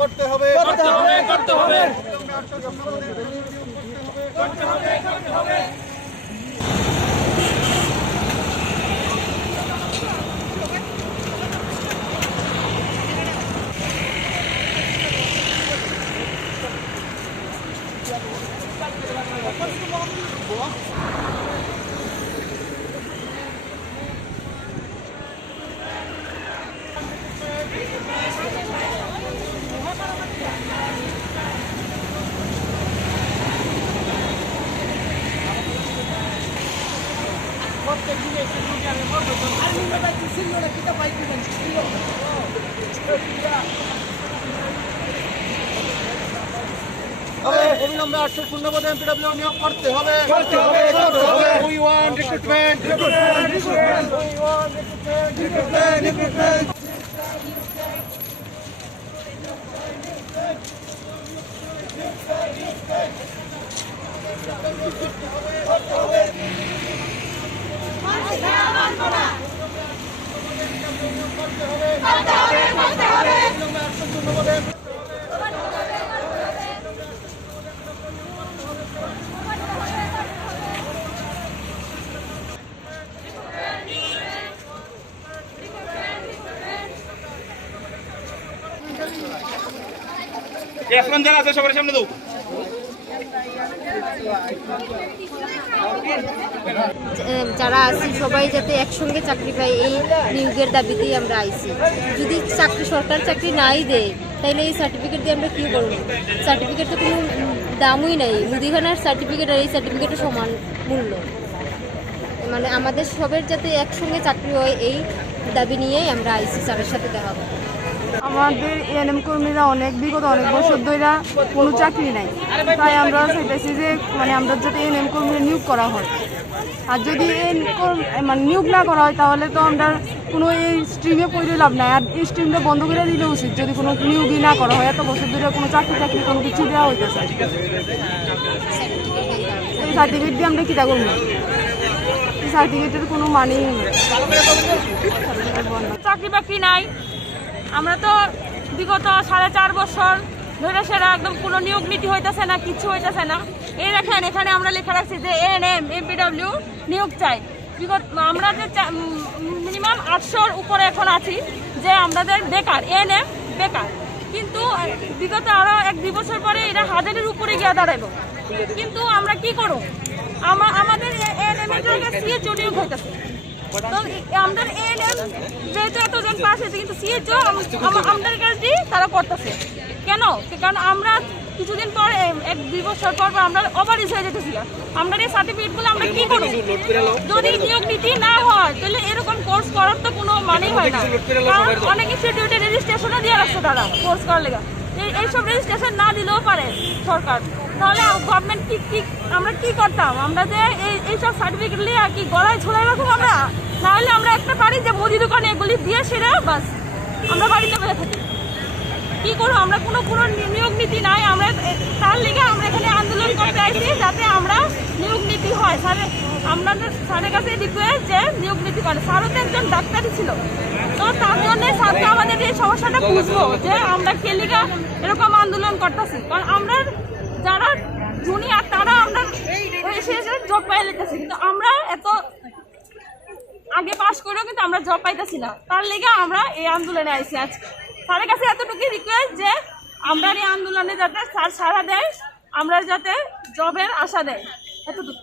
করতে হবে অবিলম্বে 800 শূন্যপদে এমপিডব্লিউ নিয়োগ করতে হবে। We want recruitment. এখন যারা আছে সবার সামনে দাও। যারা আছি সবাই যাতে একসঙ্গে চাকরি পাই এই নিয়োগের দাবিতেই আমরা আইছি। যদি চাকরি সরকার চাকরি নাই দেয় তাহলে এই সার্টিফিকেট দিয়ে আমরা কী করবো? সার্টিফিকেট তো কোনো দামই নাই, মুদিখানার সার্টিফিকেট আর এই সার্টিফিকেটের সমান মূল্য। মানে আমাদের সবের যাতে একসঙ্গে চাকরি হয় এই দাবি নিয়েই আমরা আইছি স্যারের সাথে দেখা করব। আমাদের এএনএম কর্মীরা বিগত অনেক বছর ধরে কোনো চাকরি নাই, তাই আমরা চাইতেছি যে আমরা যাতে এএনএম কর্মী নিয়োগ করা হয়। আর যদি নিয়োগ না করা হয় তাহলে তো আমরা কোনো এই স্ট্রিমে পড়লে লাভ নাই, আর এই স্ট্রিমটা বন্ধ করে দিলে উচিত। যদি কোনো নিয়োগই না করা হয়, এত বছর ধরে কোনো চাকরি কোনো কিছু দেওয়া হইতেছে, এই সার্টিফিকেট দিয়ে আমরা কীটা করবো? এই সার্টিফিকেটের কোনো মানেই নেই। চাকরি বাকরি নাই, আমরা তো বিগত 4.5 বছর ধরে সেটা একদম কোনো নিয়োগ নীতি হইতেছে না, কিছু হইতেছে না। এই দেখেন এখানে আমরা লেখা রাখছি যে এএনএম এমপিডব্লিউ নিয়োগ চাই। বিগত আমরা যে মিনিমাম 800-র উপরে এখন আছি যে আমাদের বেকার, এএনএম বেকার। কিন্তু বিগত আরও 1-2 বছর পরে এটা 1000-এর উপরে গিয়ে দাঁড়াইব। কিন্তু আমরা কি করব? আমাদের এএনএম এর জায়গায় সিএচও নিয়োগ হইতেছে। তো আমাদের এএনএম যেহেতু এতজন পাস হয়েছে, কিন্তু সিএচও আমাদের কাছে তারা করতেছে কেন? কারণ আমরা কিছুদিন পর 1-2 বছর পর আমরা ওভারইজ হয়ে যেতেছিলাম। আমরা এই সার্টিফিকেটগুলো আমরা কি করব? যদি নিয়োগ নীতি না হয় তাহলে এরকম কোর্স করার তো কোনো মানেই হয় না। কারণ অনেক ইনস্টিটিউটে রেজিস্ট্রেশনও দিয়ে রাখছে তারা কোর্স করার লেগে। এইসব রেজিস্ট্রেশন না দিলেও পারে সরকার, তাহলে গভর্নমেন্ট আমরা কি করতাম? আমরা যে এইসব সার্টিফিকেট নিয়ে কি গলায় ঝোলাই রাখবো আমরা? নাহলে আমরা একটা পারি যে মুদি দোকানে এগুলি দিয়ে সেরে বাস আমরা বাড়িতে বেড়ে থাকি। কি করবো? আমরা কোনো নিয়োগ নীতি নাই। আমরা তার লিগে আমরা এখানে আন্দোলন করতে আসছি যাতে আমরা নিয়োগ নীতি হয়। আমরা স্যারের কাছে রিকোয়েস্ট যে নিয়োগ নীতি করে। স্যারও তো একজন ডাক্তারই ছিল, তো তার জন্য স্যারকে আমাদের এই সমস্যাটা বুঝবো যে আমরা কে লিগে এরকম আন্দোলন করতেছি। কারণ আমরা যারা জুনিয়র তারা আমরা জব পাই লেগেছি, কিন্তু আমরা এত আগে পাস করেও কিন্তু আমরা জব পাইতেছি না। তার লেগে আমরা এই আন্দোলনে আইছি। আজকে স্যারের কাছে এতটুকু রিকোয়েস্ট যে আমরা এই আন্দোলনে যাতে স্যার সাড়া দেয়, আমরা যাতে জবের আশা দেয়, এতটুকু।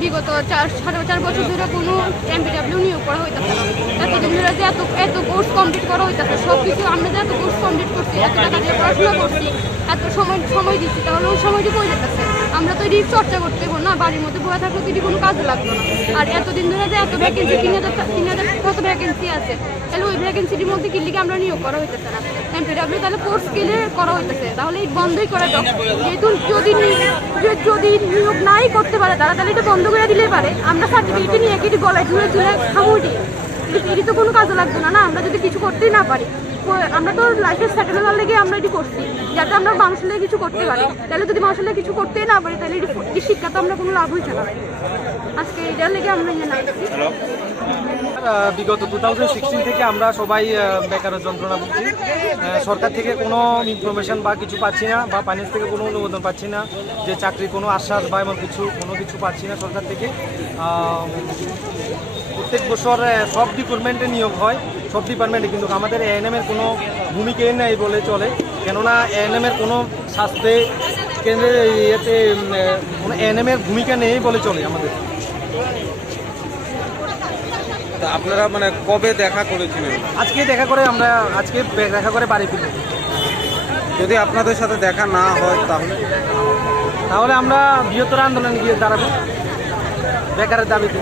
বিগত 4.5 বছর ধরে কোনো এমপিডব্লিউ নিয়োগ করা হইতেছে না। এতদিন ধরে যে এত কোর্স কমপ্লিট করা হইতেছে, সব কিছু আমরা যে এত কোর্স কমপ্লিট করছি, এত টাকা দিয়ে পড়াশোনা করছি, এত সময় দিচ্ছি, তাহলে ওই সময়টি কই যেতেছে? আমরা তো এটি চর্চা করতে হবো না, বাড়ির মধ্যে বয়ে থাকলে তো এটি কোনো কাজে লাগবে না। আর এতদিন ধরে যে এত ভ্যাকেন্সি 3,000 কত ভ্যাকেন্সি আছে, তাহলে ওই ভ্যাকেন্সিটির মধ্যে কি লিখে আমরা নিয়োগ করা হইতেছে না। এমপিডব্লিউ তাহলে কোর্স স্কিলে করা হইতেছে, তাহলে এই বন্ধই করে দাও। যেহেতু যদি নিয়োগ নাই করতে পারে তারা, তাহলে এটা বন্ধ করে দিলেই পারে। আমরা সার্টিফিকেট নিয়ে এটি গলায় ঝুলে খামুটি, এটি তো কোনো কাজে লাগবে না। আমরা যদি কিছু করতেই না পারি, আমরা তো লাইফে সেটেল হওয়ার লেগে আমরা এটি করছি, যাতে আমরা মানুষের লেগে কিছু করতে পারি। তাহলে যদি মানুষের লেগে কিছু করতেই না পারি, তাহলে এই শিক্ষা তো আমরা কোনো লাভ হইছে না। আজকে এটার লেগে আমরা নিয়ে নাইছি। বিগত 2016 থেকে আমরা সবাই বেকারের যন্ত্রণা ভুগছি। সরকার থেকে কোনো ইনফরমেশন বা কিছু পাচ্ছি না, বা ফাইন্যান্স থেকে কোনো অনুমোদন পাচ্ছি না, যে চাকরি কোনো আশ্বাস বা এমন কোনো কিছু পাচ্ছি না সরকার থেকে। প্রত্যেক বছর সব ডিপার্টমেন্টে নিয়োগ হয়, সব ডিপার্টমেন্টে, কিন্তু আমাদের এএনএমের কোনো ভূমিকাই নেই বলে চলে। কেননা এএনএমের কোনো স্বাস্থ্য কেন্দ্রে ইয়েতে কোনো এএনএমের ভূমিকা নেই বলে চলে আমাদের। আপনারা মানে কবে দেখা করেছিলেন? আজকে দেখা করে বাড়ি ফিরব। যদি আপনাদের সাথে দেখা না হয় তাহলে আমরা বৃহত্তর আন্দোলনে গিয়ে দাঁড়াবো বেকারের দাবিতে।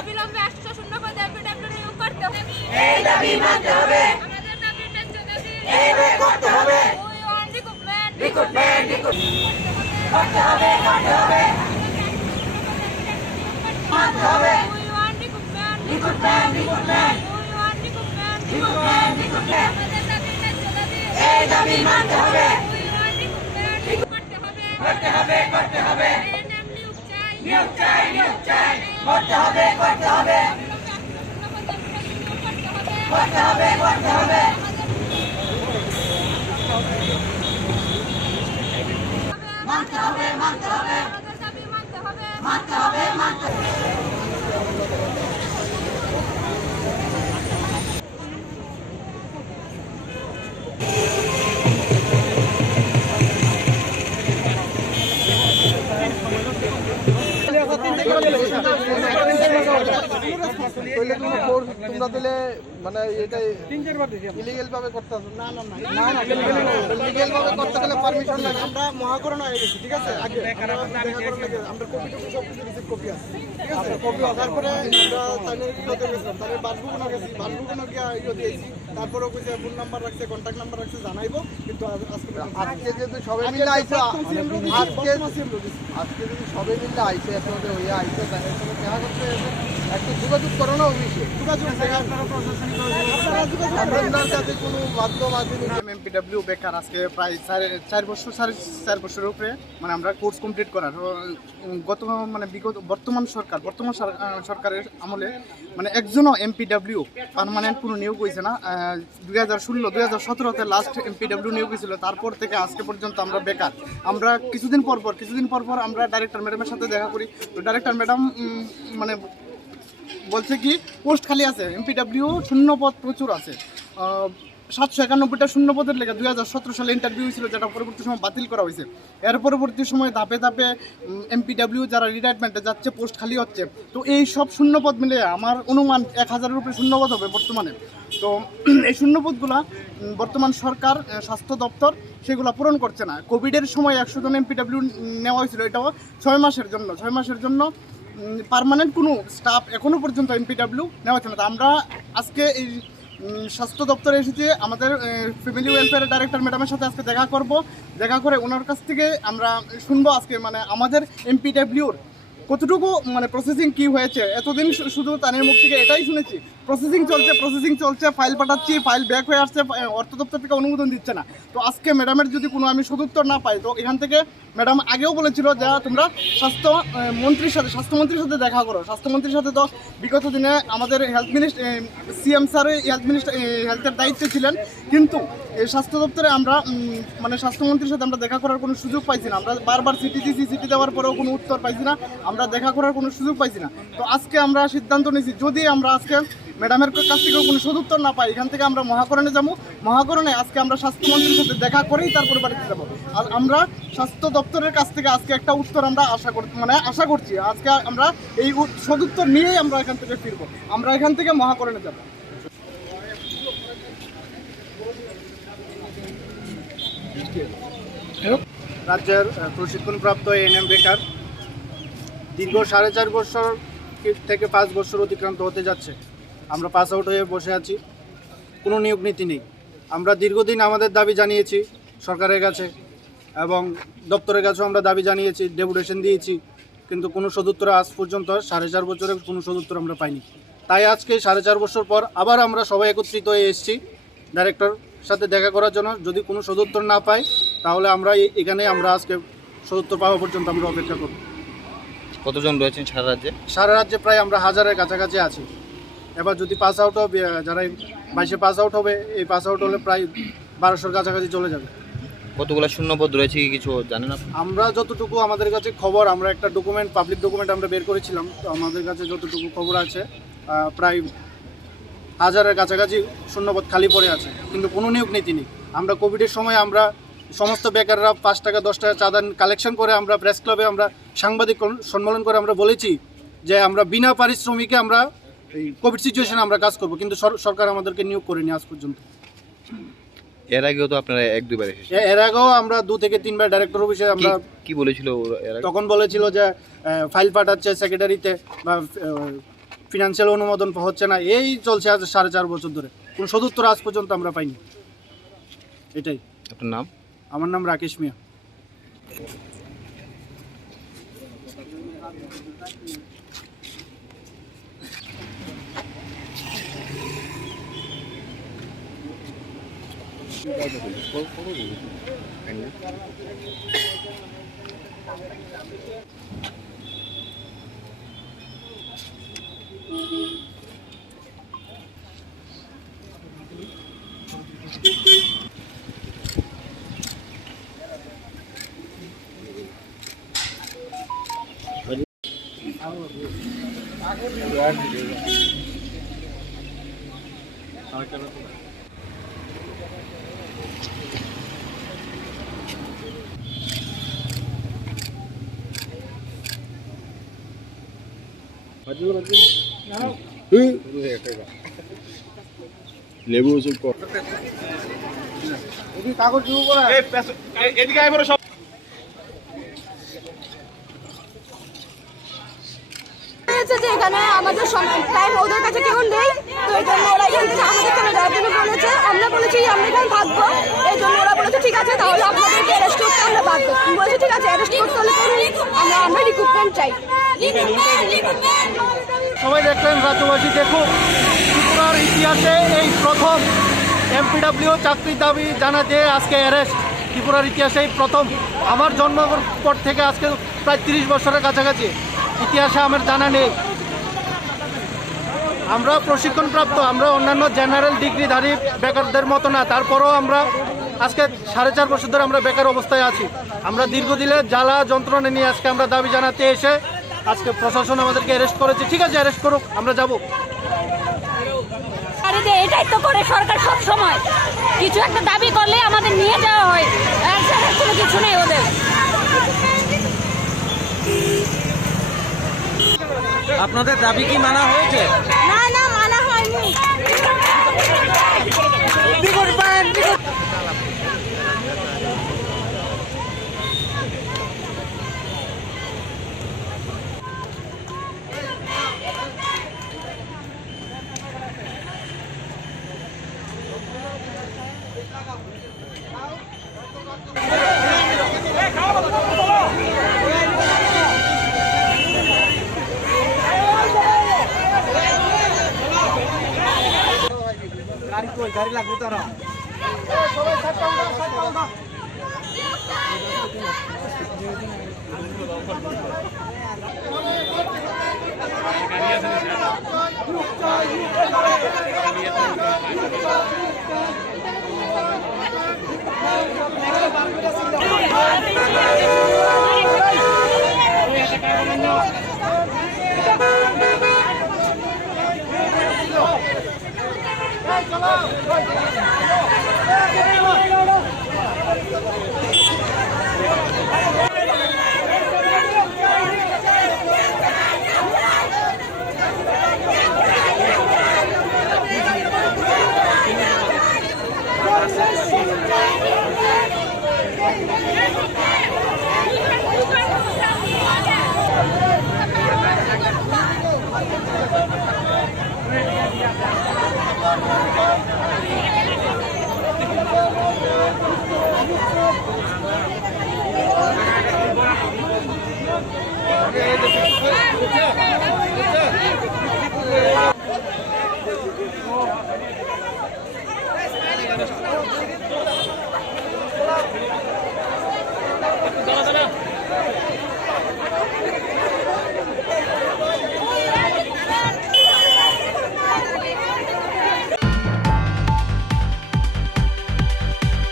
অবিলম্বে 800 শূন্য পদে এমপিডব্লিউ নিয়োগ করতে হবে। এই দাবি মানতে হবে। আমাদের দাবি ন্যায্য দাবি এই করতে হবে। উই ওয়ান্ট রিক্রুটমেন্ট করতে হবে মানতে হবে। We want recruitment we want recruitment আমাদের দাবি ন্যায্য দাবি এই দাবি মানতে হবে। উই ওয়ান্ট রিক্রুটমেন্ট করতে হবে। এএনএম নিয়োগ চাই করতে হবে। মানতে হবে। আমাদের দাবি মানতে হবে। তোমরা দিলে মানে এটা ইলিগেল ভাবে করতেছো। না ইলিগেল ভাবে করতে গেলে পারমিশন লাগে। আমরা মহাকরণ হয়ে গেছি, ঠিক আছে? আগে আমরা কপি সব কিছু রিসিভ কপি আছে, ঠিক আছে? কপি তারপরে তারপরে বাসবুকনো গেছি, বাসবুকনো গিয়ে দিয়েছি। তারপরে কইছে ফোন নাম্বার রাখছে, কন্ট্যাক্ট নাম্বার রাখছে, জানাইবো। কিন্তু আজকে যেহেতু সবাই মিলে আইছে, আজকে যদি সবাই মিলে আইছে, এত হয়ে আইছে, তাদের সাথে দেখা করতে একটু যোগাযোগ করো না অফিসে। কোনো মাধ্যম আছে? এমপিডব্লিউ বেকার আজকে প্রায় 4 বছরের উপরে মানে আমরা কোর্স কমপ্লিট করার বর্তমান সরকারের আমলে মানে একজনও এমপিডব্লিউ পার্মানেন্ট কোনো নিয়োগ হয়েছে না। 2017-তে লাস্ট এমপিডব্লিউ নিয়োগ হয়েছিল, তারপর থেকে আজকে পর্যন্ত আমরা বেকার। আমরা কিছুদিন পর আমরা ডাইরেক্টর ম্যাডামের সাথে দেখা করি, তো ডাইরেক্টর ম্যাডাম মানে বলছে কি পোস্ট খালি আছে, এমপিডব্লিউ শূন্যপদ প্রচুর আছে। 791টা শূন্যপদের লেগে 2017 সালে ইন্টারভিউ হয়েছিল, যেটা পরবর্তী সময় বাতিল করা হয়েছে। এর পরবর্তী সময় ধাপে এমপিডব্লিউ যারা রিটায়ারমেন্টে যাচ্ছে পোস্ট খালি হচ্ছে। তো এই সব শূন্যপদ মিলে আমার অনুমান 1000-এর উপরে শূন্যপদ হবে বর্তমানে। তো এই শূন্যপদগুলা বর্তমান সরকার স্বাস্থ্য দপ্তর সেগুলো পূরণ করছে না। কোভিডের সময় 100 জন এমপিডব্লিউ নেওয়া হয়েছিল, এটাও 6 মাসের জন্য পার্মানেন্ট কোনো স্টাফ এখনও পর্যন্ত এমপিডব্লিউ নেওয়া হচ্ছে না। আমরা আজকে এই স্বাস্থ্য দপ্তরে এসেছি, আমাদের ফ্যামিলি ওয়েলফেয়ারের ডাইরেক্টর ম্যাডামের সাথে আজকে দেখা করে ওনার কাছ থেকে আমরা শুনবো আজকে মানে আমাদের এমপিডব্লিউর কতটুকু মানে প্রসেসিং কী হয়েছে। এতদিন শুধু তাদের মুখ থেকে এটাই শুনেছি প্রসেসিং চলছে, ফাইল পাঠাচ্ছি, ফাইল ব্যাক হয়ে আসছে, অর্থ দপ্তর থেকে অনুমোদন দিচ্ছে না। তো আজকে ম্যাডামের যদি কোনো আমি সদুত্তর না পাই, তো এখান থেকে ম্যাডাম আগেও বলেছিল যে তোমরা স্বাস্থ্যমন্ত্রীর সাথে দেখা করো। স্বাস্থ্যমন্ত্রীর সাথে তো বিগত দিনে আমাদের সিএম স্যার হেলথের দায়িত্বে ছিলেন, কিন্তু এই স্বাস্থ্য দপ্তরে আমরা মানে স্বাস্থ্যমন্ত্রীর সাথে আমরা দেখা করার কোনো সুযোগ পাইছি না। আমরা বারবার চিঠি দেওয়ার পরেও কোনো উত্তর পাইছি না, আমরা দেখা করার কোনো সুযোগ পাইছি না। তো আজকে আমরা সিদ্ধান্ত নিয়েছি, যদি আমরা আজকে ম্যাডামের কাছ থেকে কোনো সদুত্তর না পাই, এখান থেকে আমরা মহাকরণে যাবো। মহাকরণে আজকে আমরা স্বাস্থ্যমন্ত্রীর সাথে দেখা করেই তারপরে বাড়িতে যাবো। আর আমরা স্বাস্থ্য দপ্তরের কাছ থেকে আজকে একটা উত্তর আমরা আশা করছি। আজকে আমরা এই সদুত্তর নিয়েই আমরা এখান থেকে ফিরবো। আমরা এখান থেকে মহাকরণে যাবো। রাজ্যের প্রশিক্ষণপ্রাপ্ত এএনএম বেকার দীর্ঘ 4.5 বছর থেকে 5 বছর অতিক্রান্ত হতে যাচ্ছে। আমরা পাস আউট হয়ে বসে আছি, কোনো নিয়োগ নীতি নেই। আমরা দীর্ঘদিন আমাদের দাবি জানিয়েছি সরকারের কাছে এবং দপ্তরের কাছেও আমরা দাবি জানিয়েছি, ডেপুটেশন দিয়েছি, কিন্তু কোনো সদুত্তর আজ পর্যন্ত 4.5 বছরের কোনো সদুত্তর আমরা পাইনি। তাই আজকে 4.5 বছর পর আবার আমরা সবাই একত্রিত হয়ে এসেছি ডাইরেক্টর সাথে দেখা করার জন্য। যদি কোনো সদুত্তর না পাই, তাহলে আমরা এখানে আজকে সদুত্তর পাওয়া পর্যন্ত আমরা অপেক্ষা করব। কতজন রয়েছেন সারা রাজ্যে? সারা রাজ্যে প্রায় আমরা 1000-এর কাছাকাছি আছি। এবার যদি পাস আউট হবে, যারা 22-এ পাস আউট হবে, এই পাস আউট হলে প্রায় 1200-এর কাছাকাছি চলে যাবে। কতগুলো শূন্যপদ রয়েছে কি কিছু জানেন আপনি? আমরা যতটুকু আমাদের কাছে খবর, আমরা একটা পাবলিক ডকুমেন্ট আমরা বের করেছিলাম, তো আমাদের কাছে যতটুকু খবর আছে প্রায় 1000-এর কাছাকাছি শূন্যপদ খালি পড়ে আছে, কিন্তু কোনো নিয়োগ নীতি নেই। আমরা কোভিডের সময় আমরা সমস্ত বেকাররা 5 টাকা 10 টাকা চাঁদা কালেকশন করে আমরা প্রেস ক্লাবে আমরা সাংবাদিক সম্মেলন করে আমরা বলেছি যে আমরা বিনা পারিশ্রমিকে আমরা এই কোভিড সিচুয়েশনে আমরা কাজ করব, কিন্তু সরকার আমাদেরকে নিয়োগ করেনি আজ পর্যন্ত। এর আগেও তো আপনারা 1-2 বার এসেছেন। এর আগেও আমরা 2 থেকে 3 বার ডাইরেক্টর অফিসে আমরা কি বলেছিল এর আগে? তখন বলেছিল যে ফাইল পাঠাচ্ছে সেক্রেটারিতে বা ফিনান্সিয়াল অনুমোদন হচ্ছে না। এই চলছে আজ 4.5 বছর ধরে, কোনো সদুত্তর আজ পর্যন্ত আমরা পাইনি। এটাই। আপনার নাম? আমার নাম রাকেশ মিয়া। লেবু ওসব কাগজ শুরু করা এদিকে আয় বড় সব যে এখানে আমাদের টাইম ওদের কাছে কেউ নেই, তো এই জন্য ওরা এখান থেকে আমাদের চলে যাওয়ার জন্য বলেছে। আমরা বলেছি আমরা এখানে থাকবো, এই জন্য ওরা বলেছে ঠিক আছে তাহলে আপনাদেরকে অ্যারেস্ট করতে আমরা বাধ্য। বলেছি ঠিক আছে অ্যারেস্ট করতে হলে আমরা রিক্রুটমেন্ট চাই। সবাই দেখলেন, রাজ্যবাসী দেখুক, ত্রিপুরার ইতিহাসে এই প্রথম এমপিডব্লিউ চাকরির দাবি জানাতে আজকে অ্যারেস্ট। ত্রিপুরার ইতিহাসে এই প্রথম। আমার জন্মের পর থেকে আজকে প্রায় 30 বছরের কাছাকাছি, ইতিহাসে আমার জানা নেই। আমরা প্রশিক্ষণপ্রাপ্ত, আমরা অন্যান্য জেনারেল ডিগ্রিধারী বেকারদের মতো না, তারপরেও আমরা আজকে 4.5 বছর ধরে আমরা বেকার অবস্থায় আছি। আমরা দীর্ঘদিনের জ্বালা যন্ত্রণা নিয়ে আজকে আমরা দাবি জানাতে এসে আজকে প্রশাসন আমাদেরকে অ্যারেস্ট করেছে। ঠিক আছে, অ্যারেস্ট করুক, আমরা যাব। এটাই তো করে সরকার সব সময়, কিছু একটা দাবি করলে আমাদের নিয়ে যাওয়া হয়, কোনো কিছু নেই ওদের। আপনাদের দাবি কি মানা হয়েছে? না না, মানা হয়নি। দাঁড়া